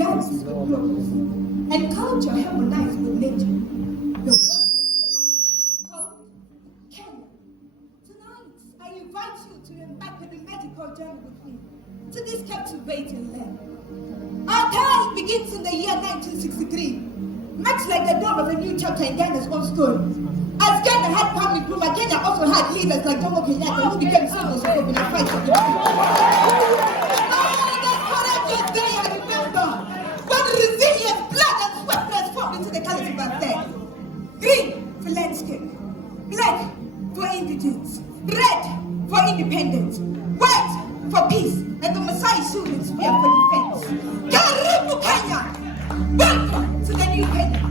dance with clothes, and culture harmonized with nature. The world called Kenya. Tonight, I invite you to embark on a magical journey with me to this captivating land. Our tale begins in the year 1963, much like the dawn of a new chapter in Ghana's own story. As Ghana had family Nkrumah, Kenya also had leaders like Jomo Kenyatta, who became symbols of hope in a fight for democracy. That courageous day I remember, when resilient blood and sweat transformed into the colors of our day. Green for landscape, black for indigence, red for independence, white for peace, and the Maasai shooting spear for defense. Karibu Kenya! Welcome to the new Kenya.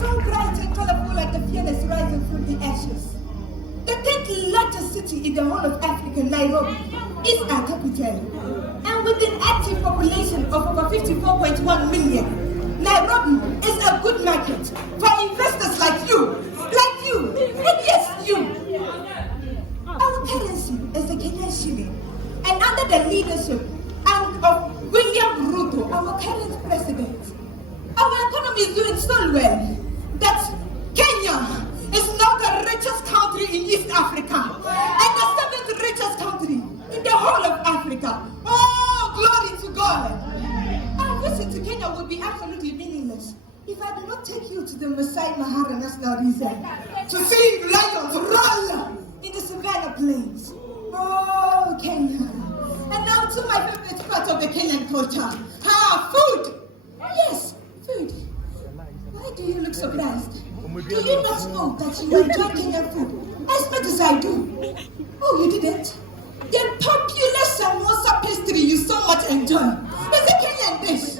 So bright and colorful like the fearless rising from the ashes. The 10th largest city in the whole of Africa, Nairobi, is our capital. And with an active population of over 54.1 million, Nairobi is a good market for investors like you, and yes, you. Our currency is the Kenyan shilling, and under the leadership of William Ruto, our current president, our economy is doing so well that Kenya is now the richest country in East Africa and the 7th richest country in the whole of Africa. Oh, glory to God! Our visit to Kenya would be absolutely meaningless if I do not take you to the Masai Mara National Reserve to see lions roll in the Savannah Plains. Oh, Kenya. And now to my favorite part of the Kenyan culture. Food! Yes, food. Why do you look surprised? Do you not know that you enjoy Kenyan food as much as I do? Oh, you didn't? The popular samosa pastry you so much enjoy is a Kenyan dish.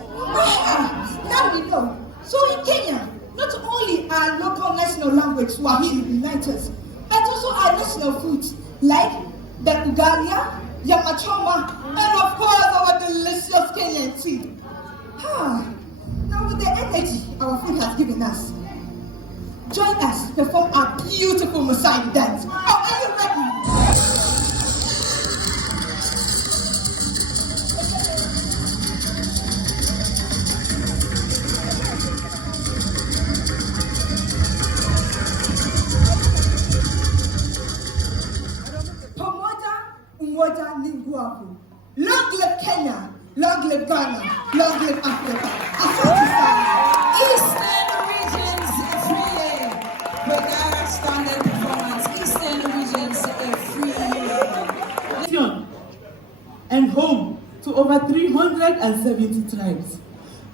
Now we know. So in Kenya, not only our local national language Swahili unites us, but also our national foods like the ugalia, yamachoma, and of course our delicious Kenyan tea. Now with the energy our food has given us, join us perform our beautiful Maasai dance. Are you ready? Pamoja, umoja ni nguvu. Long live Kenya, long live Ghana, long live Africa. Asante sana. Eastern regions free. With our standard performance, Eastern regions free. And home to over 370 tribes.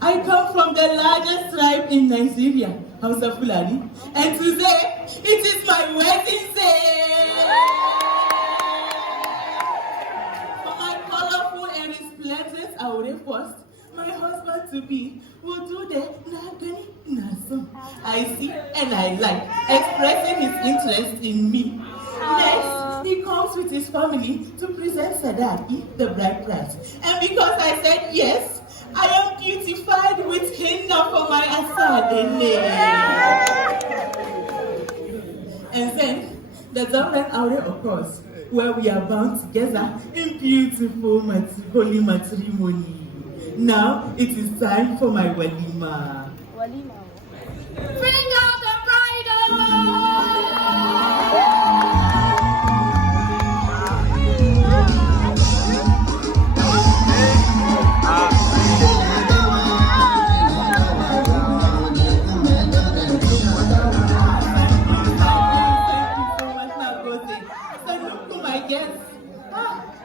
I come from the largest tribe in Nigeria, Hausa Fulani, and today it is my wedding day. For my colorful and resplendent Aure first, my husband-to-be will do the Nagani Naso. I see and I like, expressing his interest in me. Next, he comes with his family to present Sadaki, the bride price. And because I said yes, I am beautified with henna for my asadele. And then, the Zamran Aure occurs, where we are bound together in beautiful holy matrimony. Now, it is time for my walima. Bring out the bridal!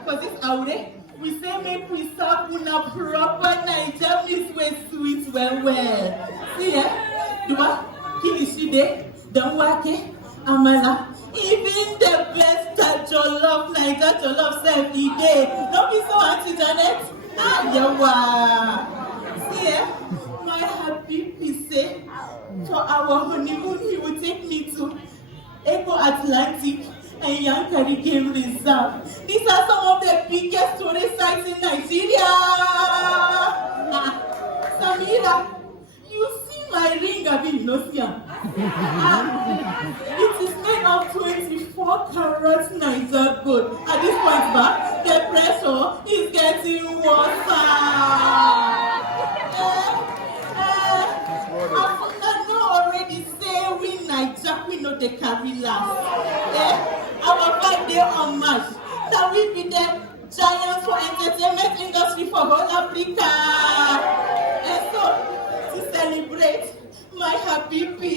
For this Aure, we say make we serve una proper Naija mix with sweet well. See Duma, kilishi de, damwake, amala, even the best jollof Naija jollof self e dey. Don't be so Auntie Janet. Yawa. See my happy pisse. For our honeymoon, he will take me to Eco Atlantic and Yankari Game Reserve. These are some of the biggest tourist sites in Nigeria. Samira, you see my ring, Abi, no see am. It is made of 24 carats Niger gold. At this point, the pressure is getting worse. pay homage. That we be the giants for entertainment industry for whole Africa. And so, to celebrate my Habibi,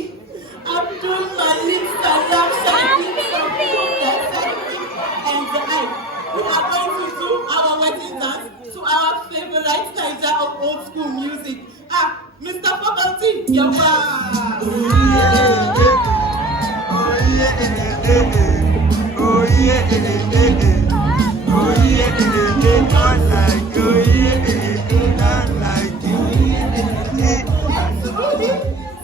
Abdul Malik Salam Shahid and I, we are going to do our wedding dance to our favorite Niger of old school music. Mr. Faculty, your Oh yeah, oh yeah, oh yeah, oh yeah, not like, oh yeah, not like you.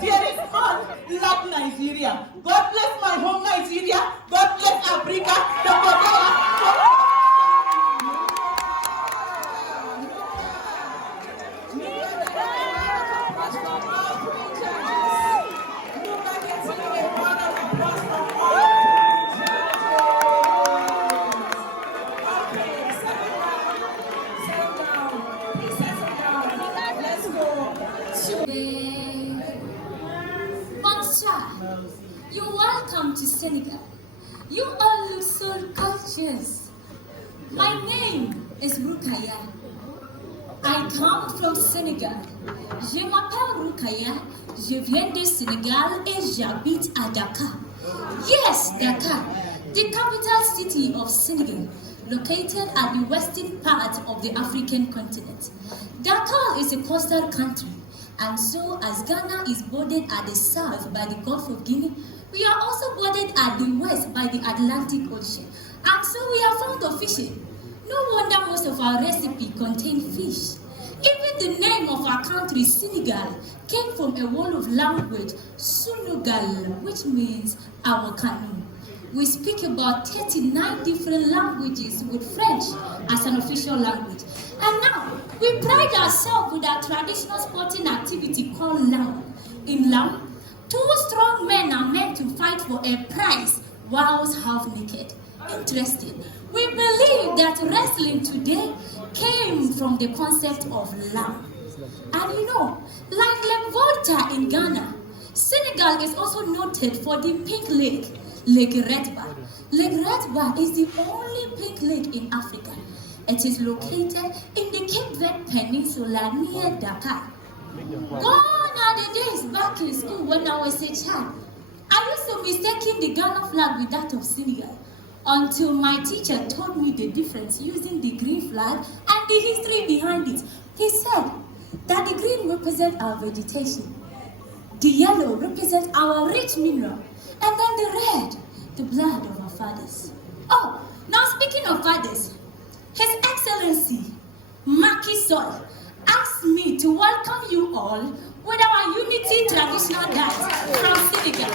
Here is fun, love Nigeria. God bless my home Nigeria. God bless Africa. The Bonsoir. You're welcome to Senegal. You all look so gorgeous. My name is Rukaya. I come from Senegal. Je m'appelle Rukaya. Je viens de Senegal et j'habite à Dakar. Yes, Dakar, the capital city of Senegal, located at the western part of the African continent. Dakar is a coastal country, and so as Ghana is bordered at the south by the Gulf of Guinea, we are also bordered at the west by the Atlantic Ocean, and so we are fond of fishing. No wonder most of our recipes contain fish. Even the name of our country, Senegal, came from a word of language, Senegal, which means our canoe. We speak about 39 different languages with French as an official language. And now, we pride ourselves with our traditional sporting activity called lamb. In lamb, two strong men are meant to fight for a prize whilst half naked. Interesting. We believe that wrestling today came from the concept of lamb. And you know, like Lake Volta in Ghana, Senegal is also noted for the pink lake, Lake Redba. Lake Redba is the only pink lake in Africa. It is located in the Cape Verde Peninsula near Dakar. Gone are the days back in school when I was a child. I used to mistake the Ghana flag with that of Senegal, until my teacher told me the difference using the green flag and the history behind it. He said that the green represents our vegetation, the yellow represents our rich mineral, and then the red, the blood of our fathers. Oh, now speaking of fathers, His Excellency Macky Sall asked me to welcome you all with our unity traditional dance from Senegal.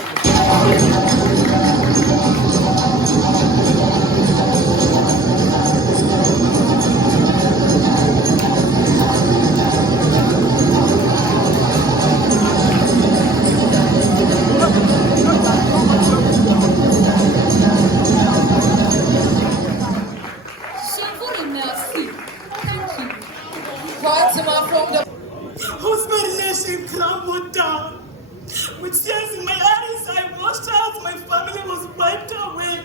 Whose my nation crumbled down. With tears in my eyes, I watched as my family was wiped away.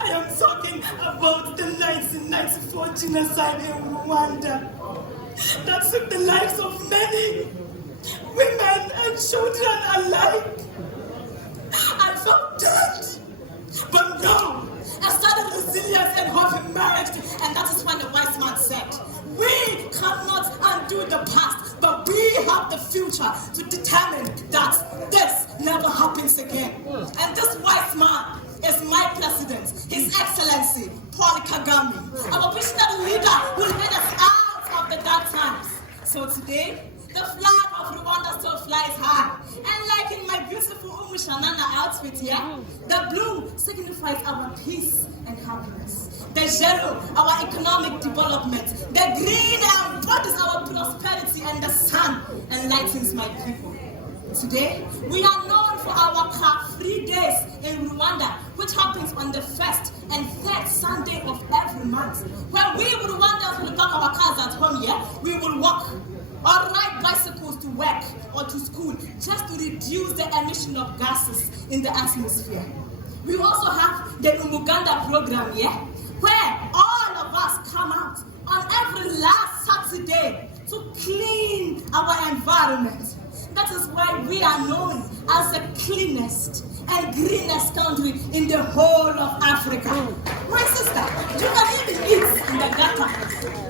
I am talking about the 1994 genocide in Rwanda that took the lives of many women and children alike. I felt dead, but no, I started resilience and hope emerged, and that is when the wise man said, we cannot undo the past, but we have the future to determine that this never happens again. And this wise man is my president, His Excellency Paul Kagame, our visionary leader who will lead us out of the dark times. So today, the flag of Rwanda still flies high. And like in my beautiful Umushanana outfit here, the blue signifies our peace and happiness. The yellow, our economic development. The green embodies our prosperity, and the sun enlightens my people. Today, we are known for our car-free days in Rwanda, which happens on the first and third Sunday of every month. When we Rwandans will park our cars at home here, we will walk or ride bicycles to work or to school just to reduce the emission of gases in the atmosphere. We also have the Umuganda program, yeah, where all of us come out on every last Saturday to clean our environment. That is why we are known as the cleanest and greenest country in the whole of Africa. My sister, you can even eat in the gutter.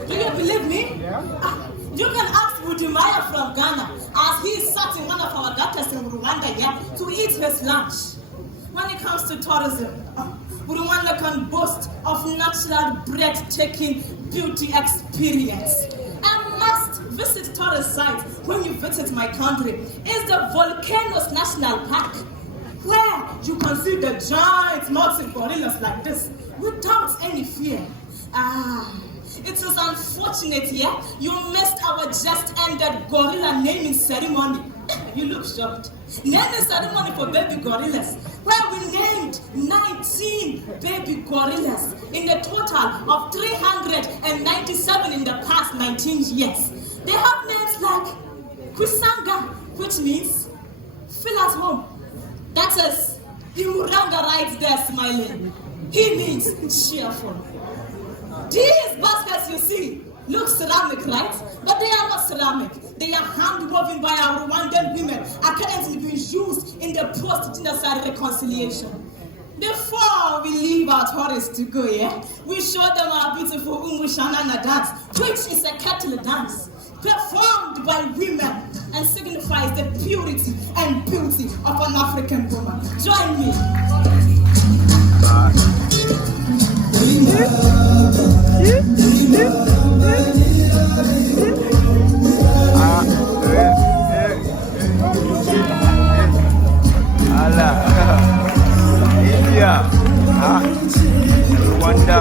Do you believe me? Yeah. You can ask Budimaya from Ghana, as he sat in one of our gutters in Rwanda here to eat his lunch. When it comes to tourism, Rwanda can boast of natural, breathtaking beauty experience. A must-visit tourist site when you visit my country is the Volcanoes National Park, where you can see the giant mountain gorillas like this without any fear. It is unfortunate, yeah? You missed our just-ended gorilla naming ceremony. You look shocked. Naming ceremony for baby gorillas, where we named 19 baby gorillas in a total of 397 in the past 19 years. They have names like Kwisanga, which means feel at home. That is Imuranga right there smiling. He means cheerful. These baskets you see look ceramic, right? But they are not ceramic. They are hand-woven by our Rwandan women, are currently being used in the post-genocide reconciliation. Before we leave our tourists to go, yeah, we show them our beautiful Umushanana dance, which is a kettle dance, performed by women and signifies the purity and beauty of an African woman. Join me. India, Rwanda,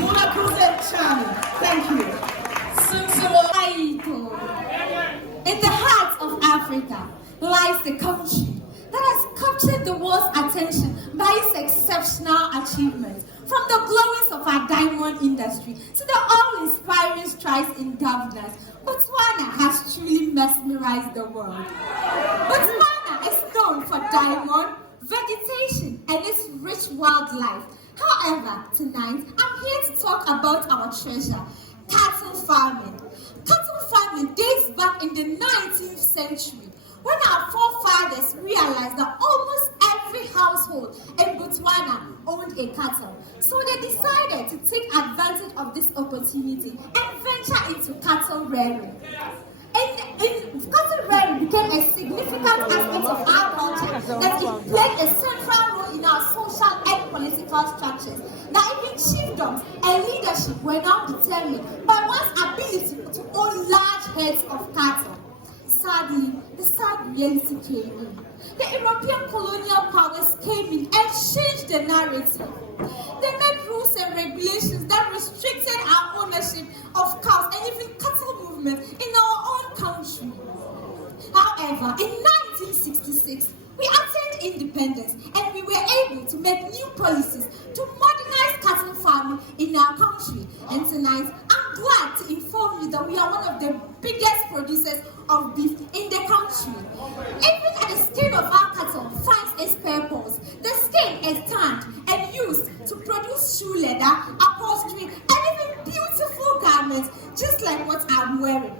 Morocco and China. Thank you. In the heart of Africa lies the country that has captured the world's attention by its exceptional achievements, from the glowings of our diamond industry to the awe-inspiring strides in governance. Botswana has truly mesmerized the world. Botswana is known for diamond, vegetation, and its rich wildlife. However, tonight I'm here to talk about our treasure, cattle farming. Cattle farming dates back in the 19th century, when our forefathers realized that almost every household in Botswana owned a cattle. So they decided to take advantage of this opportunity and venture into cattle rearing. Cattle rearing became a significant aspect of our culture, that it played a central role in our social and political structures. That even chiefdoms and leadership were now determined by one's ability to own large herds of cattle. Sadly, the sad reality came in. The European colonial powers came in and changed the narrative. They made rules and regulations that restricted our ownership of cows and even cattle movement in our own country. However, in 1966, we attained independence and we were able to make new policies to modernize cattle farming in our country. And tonight, I'm glad to inform you that we are one of the biggest producers of beef in the country. Even at the skin of our cattle finds its purpose. The skin is tanned and used to produce shoe leather, upholstery, and even beautiful garments, just like what I'm wearing.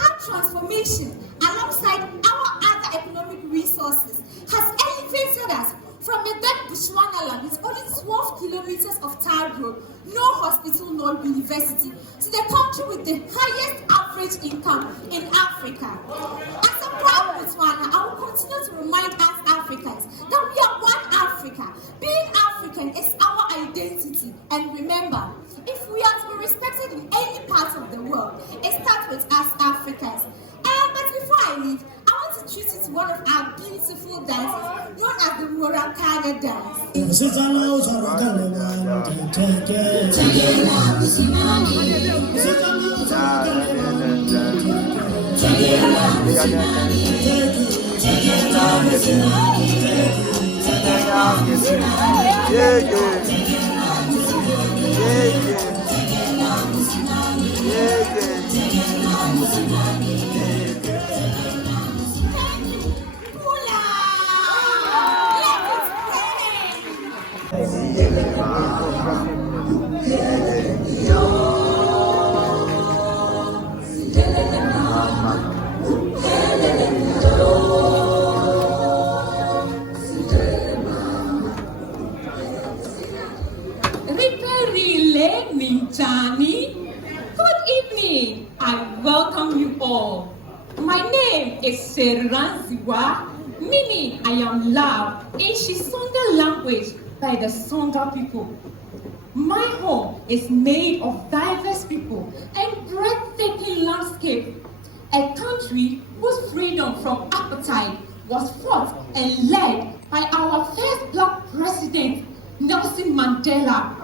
Our transformation, alongside our other economic resources, has elevated us from a dead Botswana land with only 12 kilometers of tar road, no hospital nor university, to the country with the highest average income in Africa. As a proud Botswana, I will continue to remind us Africans that we are one Africa. Being African is our identity. And remember, if we are to be respected in any part of the world, it starts with us Africans. But before I leave, I want to treat you to one of our beautiful dances known as the Morocco dance. Good evening. I welcome you all. My name is Seranziwa, meaning I am loved in Shisonga language by the Songa people. My home is made of diverse people and breathtaking landscape. A country whose freedom from apartheid was fought and led by our first black president, Nelson Mandela.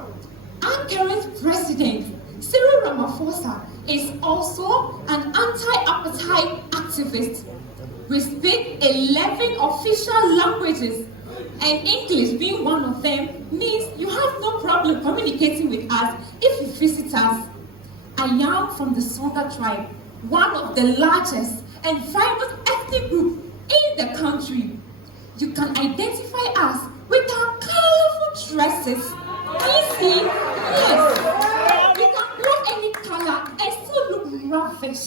Our current president, Cyril Ramaphosa, is also an anti-apartheid activist. We speak 11 official languages, and English being one of them means you have no problem communicating with us if you visit us. I am from the Songa tribe, one of the largest and vibrant ethnic groups in the country. You can identify us with our colorful dresses. Easy, yes. You can wear any color and still look ravish.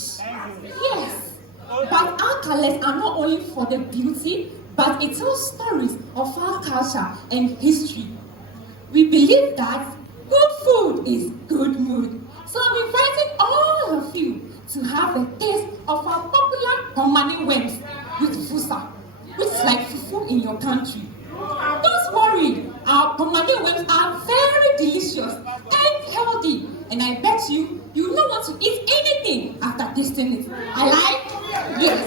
Yes. But our colors are not only for the beauty, but it tells stories of our culture and history. We believe that good food is good mood. So I'm inviting all of you to have a taste of our popular Omani worms with fusa, which is like fufu in your country. Don't worry, our Omani worms are very delicious and healthy, and I bet you will not want to eat anything after tasting it. I like? Yes.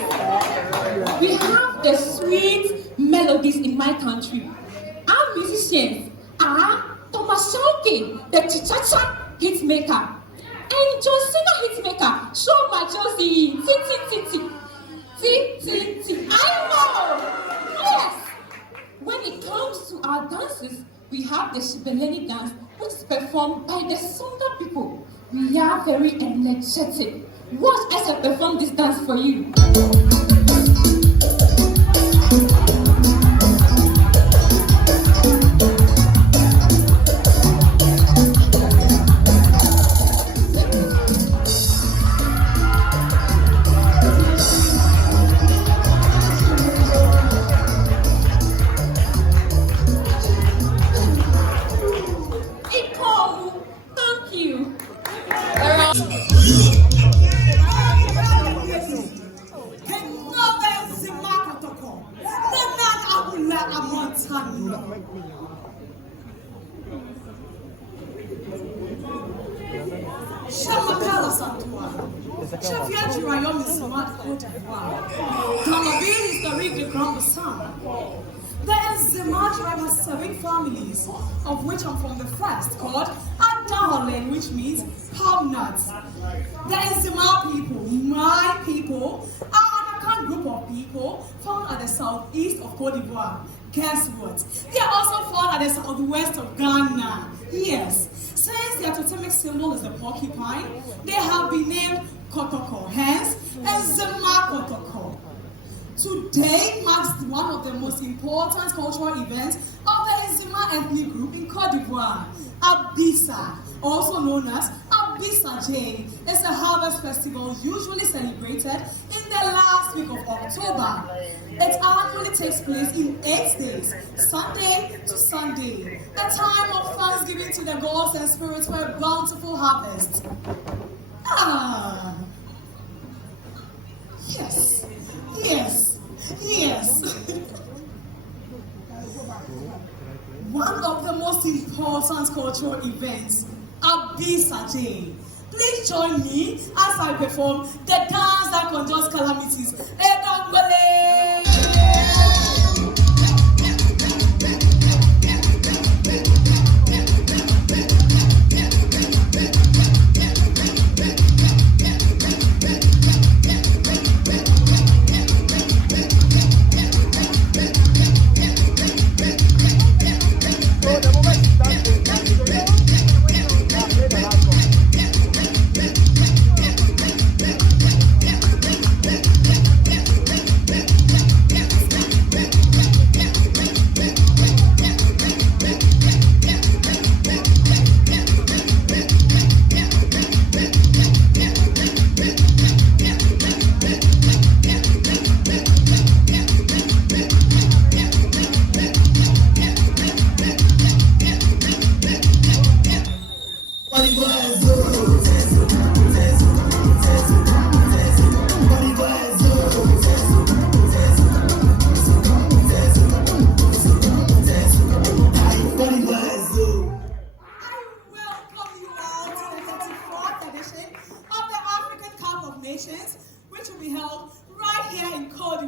We have the sweet melodies in my country. Our musicians are Thomas Shauki, the Chichacha hitmaker, and Josina hitmaker, Show My Josie, I know! Yes! When it comes to our dances, we have the Shibeleni dance, which is performed by the Songa people. We are very energetic. Watch as I perform this dance for you. There is Zima tribe has 7 families, of which I'm from the first, called Adahalen, which means palm nuts. There is Zima people, my people, are an Akan group of people found at the southeast of Cote d'Ivoire. Guess what? They are also found at the southwest of Ghana. Yes, since their totemic symbol is the porcupine, they have been named Kotoko, hence Zima Kotoko. Today marks one of the most important cultural events of the Ezima ethnic group in Cote d'Ivoire. Abisa, also known as Abisa J, is a harvest festival usually celebrated in the last week of October. It annually takes place in 8 days, Sunday to Sunday, a time of thanksgiving to the gods and spirits for a bountiful harvest. Yes. One of the most important cultural events, Abisa Day. Please join me as I perform the dance that conjures calamities.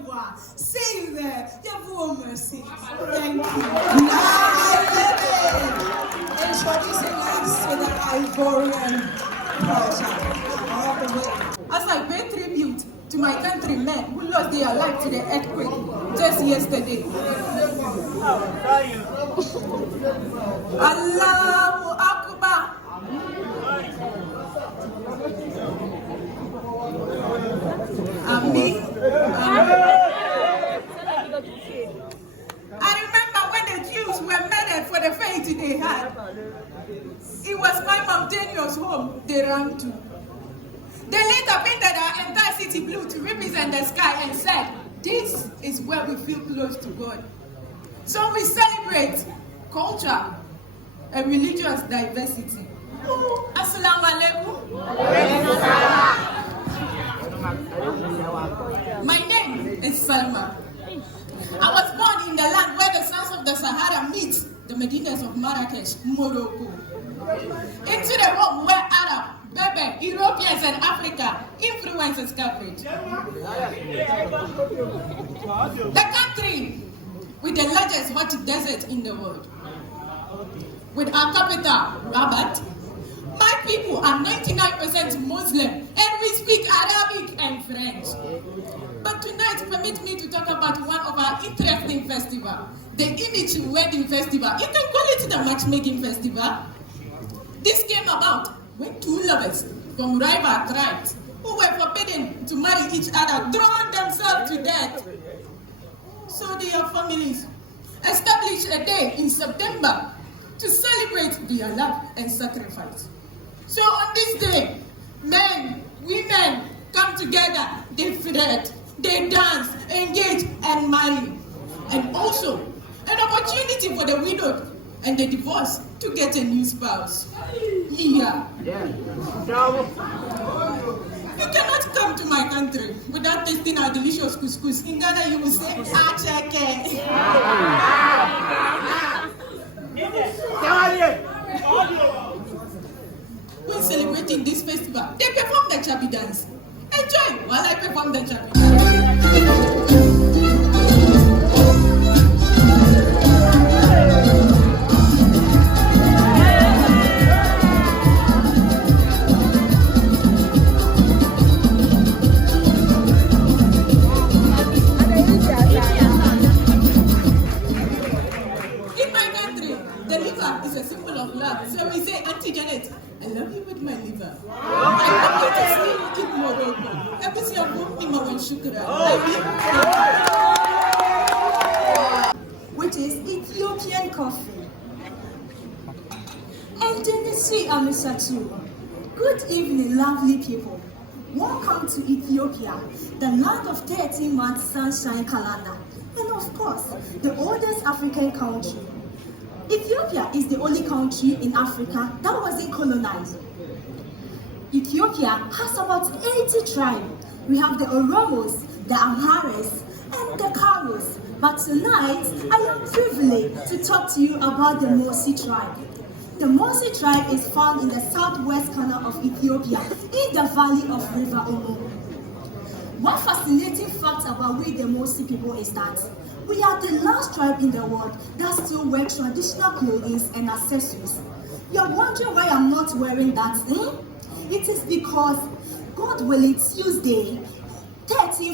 revoir. See you there. Yavou merci. Thank you. Now, introducing us to the Ivorian culture. All the way. As I pay tribute to my countrymen who lost their life to the earthquake just yesterday. Allahu Akbar. Amen. I remember when the Jews were murdered for the faith they had. It was my mountainous home they ran to. They later painted our entire city blue to represent the sky and said, this is where we feel close to God. So we celebrate culture and religious diversity. Assalamu alaikum. My name is Salma. I was born in the land where the sons of the Sahara meet the Medinas of Marrakesh, Morocco. Into the home where Arab, Berber, Europeans and Africa influences coverage. The country with the largest hot desert in the world. With our capital, Rabat, my people are 99% Muslim and we speak Arabic and French. But tonight, permit me to talk about one of our interesting festivals, the Image Wedding Festival. You can call it the Matchmaking Festival. This came about when two lovers from rival tribes who were forbidden to marry each other drowned themselves to death. So their families established a day in September to celebrate their love and sacrifice. So on this day, men, women come together, they flirt, they dance, engage, and marry. And also, an opportunity for the widowed and the divorced to get a new spouse. Yeah. You cannot come to my country without tasting our delicious couscous. In Ghana, you will say, Acheke. When celebrating this festival, they perform the Chabi dance. Enjoy while I perform the Chabi dance. In my country, the liver is a symbol of love. So we say, Auntie Janet, I love you with my liver. I love you to see you in Morocco. Which is Ethiopian coffee. And Tennessee Amisatu. Good evening, lovely people. Welcome to Ethiopia, the land of 13 months sunshine calendar. And of course, the oldest African country. Ethiopia is the only country in Africa that wasn't colonized. Ethiopia has about 80 tribes. We have the Oromos, the Amharas, and the Karos. But tonight, I am privileged to talk to you about the Mosi tribe. The Mosi tribe is found in the southwest corner of Ethiopia, in the valley of River Omo. One fascinating fact about we the Mosi people is that we are the last tribe in the world that still wear traditional clothing and accessories. You're wondering why I'm not wearing that, It is because, God willing, Tuesday, 12th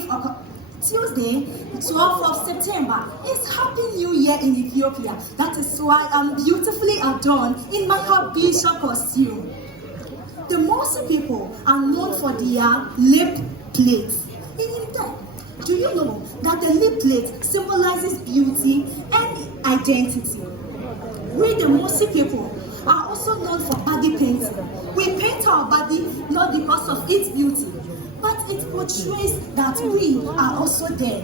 of September is Happy New Year in Ethiopia. That is why I'm beautifully adorned in my Habesha costume. The Mosi people are known for their lip plates. Do you know that the lip plate symbolizes beauty and identity? We the Mosi people are also known for body painting. We paint our body not because of its beauty, but it portrays that we are also there.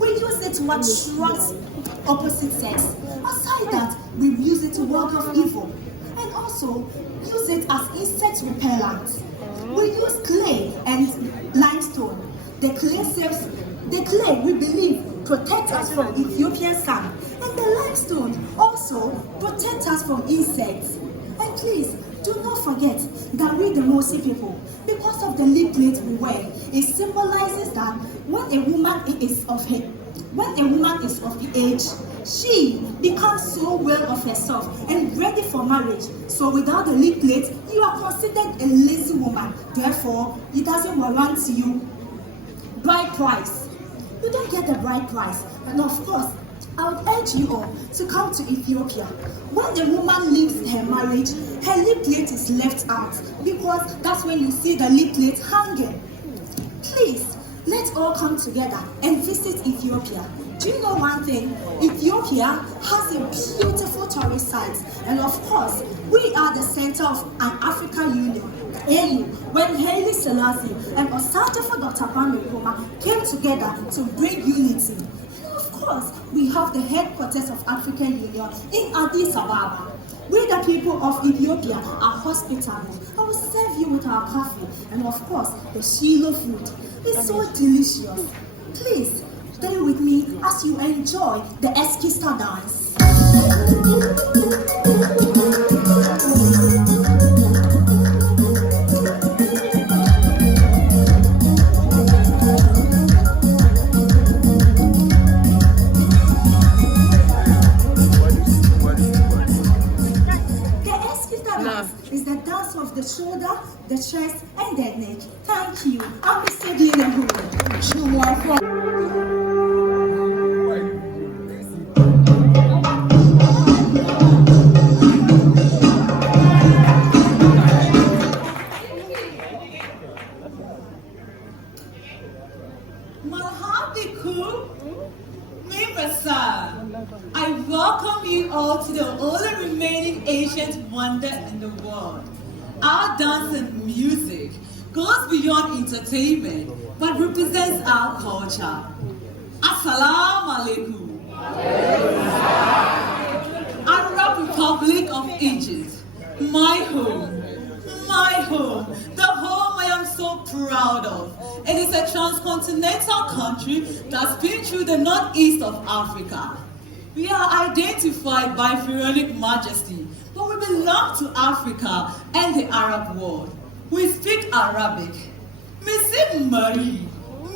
We use it to attract opposite sex. Aside that, we use it to ward off evil, and also use it as insect repellent. We use clay and limestone. The clay, we believe, protects us from Ethiopian sun, and the limestone also protects us from insects. And please, do not forget that we the Mosi people, because of the lip plate we wear, It symbolizes that when a woman is of the age, she becomes so well of herself and ready for marriage. So without the lip plate, you are considered a lazy woman. Therefore, it doesn't warrant you bride price. You don't get the bride price. And of course, I would urge you all to come to Ethiopia. When a woman leaves her marriage, her lip plate is left out because that's when you see the lip plate hanging. Please, let's all come together and visit Ethiopia. Do you know one thing? Ethiopia has a beautiful tourist sites, and of course, we are the center of an African Union. AU, when Haile Selassie and Osatefo Dr. Kwame Nkrumah came together to bring unity. And of course, we have the headquarters of African Union in Addis Ababa. We, the people of Ethiopia, are hospitable. I will serve you with our coffee, and of course, the Shilo food. It's so delicious. Please, stay with me as you enjoy the Eskista dance. The Eskista dance is the dance of the shoulder, the chest, and the neck. Thank you. I'm Mr. Dinahu. I welcome you all to the only remaining ancient wonder in the world. Our dance and music goes beyond entertainment, but represents our culture. Assalamu alaikum. Arab Republic of Egypt, my home, the home I am so proud of. It is a transcontinental country that's been through the northeast of Africa. We are identified by pharaonic majesty, but we belong to Africa and the Arab world. We speak Arabic. Missy Marie,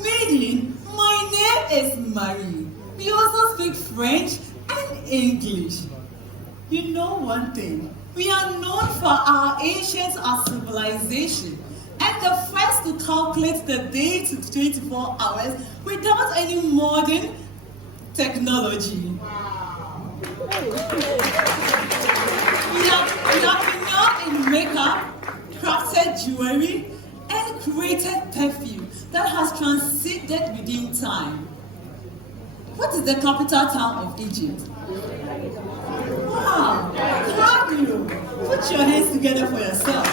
meaning my name is Marie. We also speak French and English. You know one thing, we are known for our ancient civilization, and the first to calculate the day to 24 hours without any modern technology. We have been known in makeup, crafted jewelry, and created perfume that has transcended within time. What is the capital town of Egypt? Wow, Cairo. Put your hands together for yourself.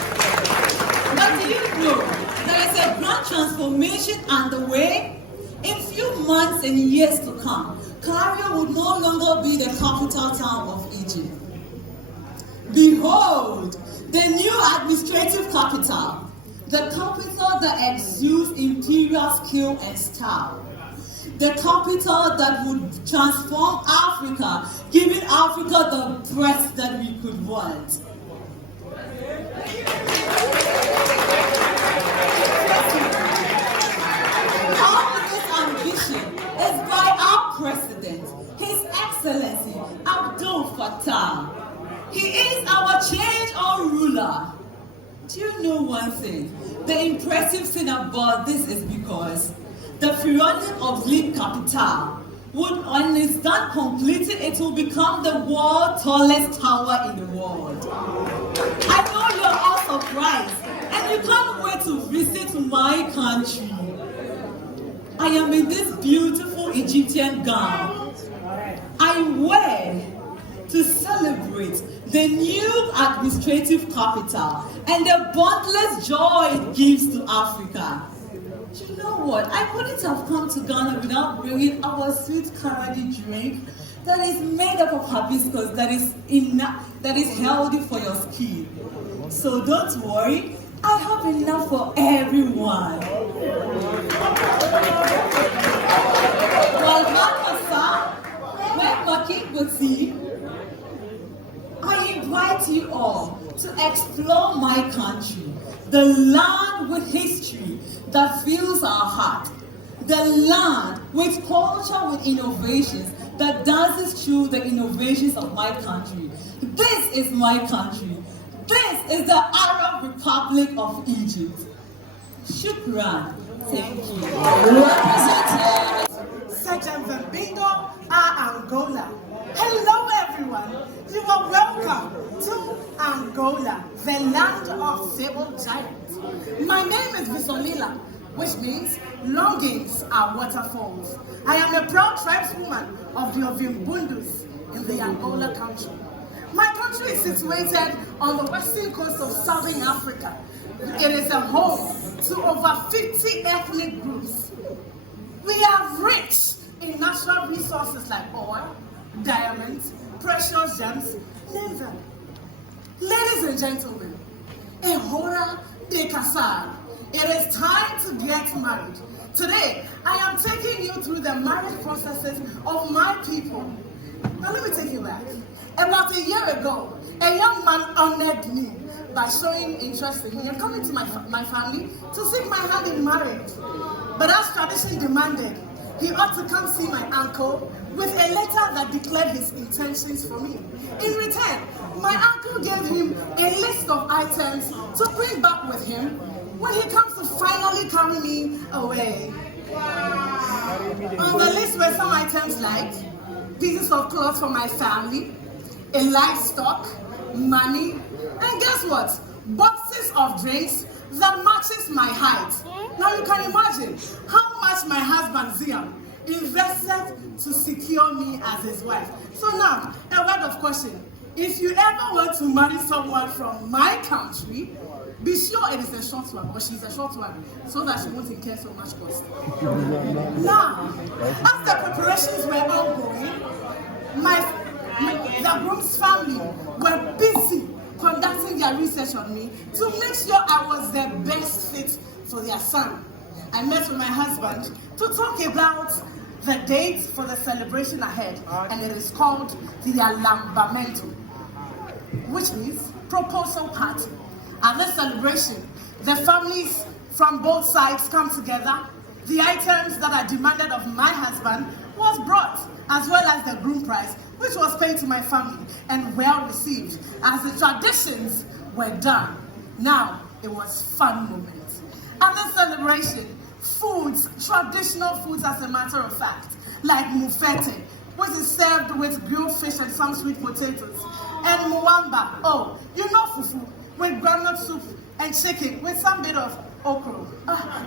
But do you know there is a grand transformation underway? In few months and years to come, Cairo would no longer be the capital town of Egypt. Behold, the new administrative capital, the capital that exudes imperial skill and style, the capital that would transform Africa, giving Africa the breath that we could want. Is by our president, His Excellency Abdul Fattah. He is our change or ruler. Do you know one thing? The impressive thing about this is because the pharaonic oblique capital would, when it's done completely, it will become the world's tallest tower in the world. I know you're all surprised, and you can't wait to visit my country. I am in this beautiful Egyptian gown I wear to celebrate the new administrative capital and the boundless joy it gives to Africa. You know what? I couldn't have come to Ghana without bringing our sweet Karadi drink that is made up of hibiscus that is healthy for your skin. So don't worry, I have enough for everyone. I invite you all to explore my country, the land with history, that fills our heart. The land with culture, with innovations, that dances through the innovations of my country. This is my country. This is the Arab Republic of Egypt. Shukran. Thank you. Representing Sergeant Verbingo, Angola. Hello everyone. You are welcome to Angola, the land of sable giants. My name is Bisolila, which means longings are waterfalls. I am a proud tribeswoman of the Ovimbundus in the Angola country. My country is situated on the western coast of Southern Africa. It is a home to over 50 ethnic groups. We are rich in natural resources like oil, diamonds, precious gems, name them. Ladies and gentlemen, Ehora de Casar. It is time to get married. Today, I am taking you through the marriage processes of my people. Now let me take you back. About a year ago, a young man honored me by showing interest in me and coming to my family to seek my hand in marriage. But as tradition demanded, he ought to come see my uncle with a letter that declared his intentions for me. In return, my uncle gave him a list of items to bring back with him when he comes to finally carry me away. On the list were some items like pieces of cloth for my family, a livestock, money, and guess what? Boxes of drinks that matches my height. Now you can imagine how much my husband Ziam invested to secure me as his wife. So now, a word of caution. If you ever want to marry someone from my country, be sure it is a short one, or she's a short one, so that she won't incur so much cost. Now, as the preparations were ongoing, the groom's family were busy conducting their research on me to make sure I was the best fit for their son. I met with my husband to talk about the date for the celebration ahead, and it is called the Alambamento, which means proposal party. At this celebration, the families from both sides come together. The items that are demanded of my husband was brought, as well as the groom price, which was paid to my family and well received as the traditions were done. Now, it was fun moments. At the celebration, foods, traditional foods as a matter of fact, like mufete, which is served with grilled fish and some sweet potatoes, and muamba, oh, you know fufu, with groundnut soup and chicken with some bit of okra.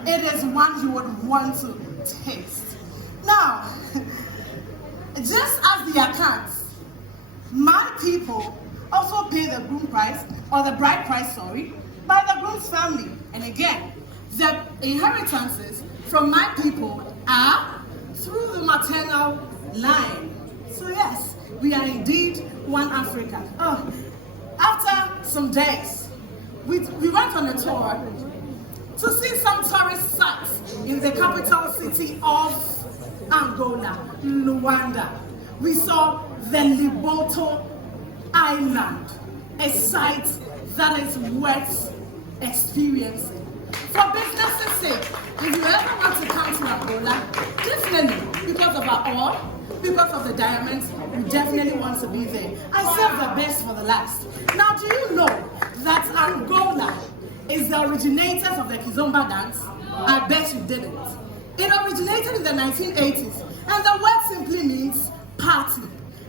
It is one you would want to taste. Now, just as the accounts, my people also pay the groom price, or the bride price, sorry, by the groom's family. And again, the inheritances from my people are through the maternal line. So yes, we are indeed one Africa. After some days, we went on a tour to see some tourist sites in the capital city of Angola, Rwanda. We saw the Liboto Island, a site that is worth experiencing. For business' sake, if you ever want to come to Angola, definitely, because of our oil, because of the diamonds, you definitely want to be there. I serve the best for the last. Now, do you know that Angola is the originators of the Kizomba dance? I bet you didn't. It originated in the 1980s, and the word simply means party.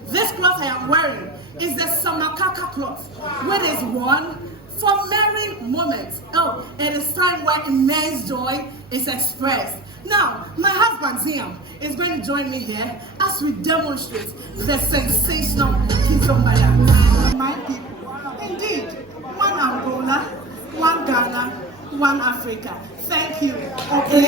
This cloth I am wearing is the Samakaka cloth, which is worn for merry moments. Oh, it is time where immense joy is expressed. Now, my husband Ziam is going to join me here as we demonstrate the sensational Kizomba dance. My people, indeed, one Angola, one Ghana, one Africa. Thank you. Okay.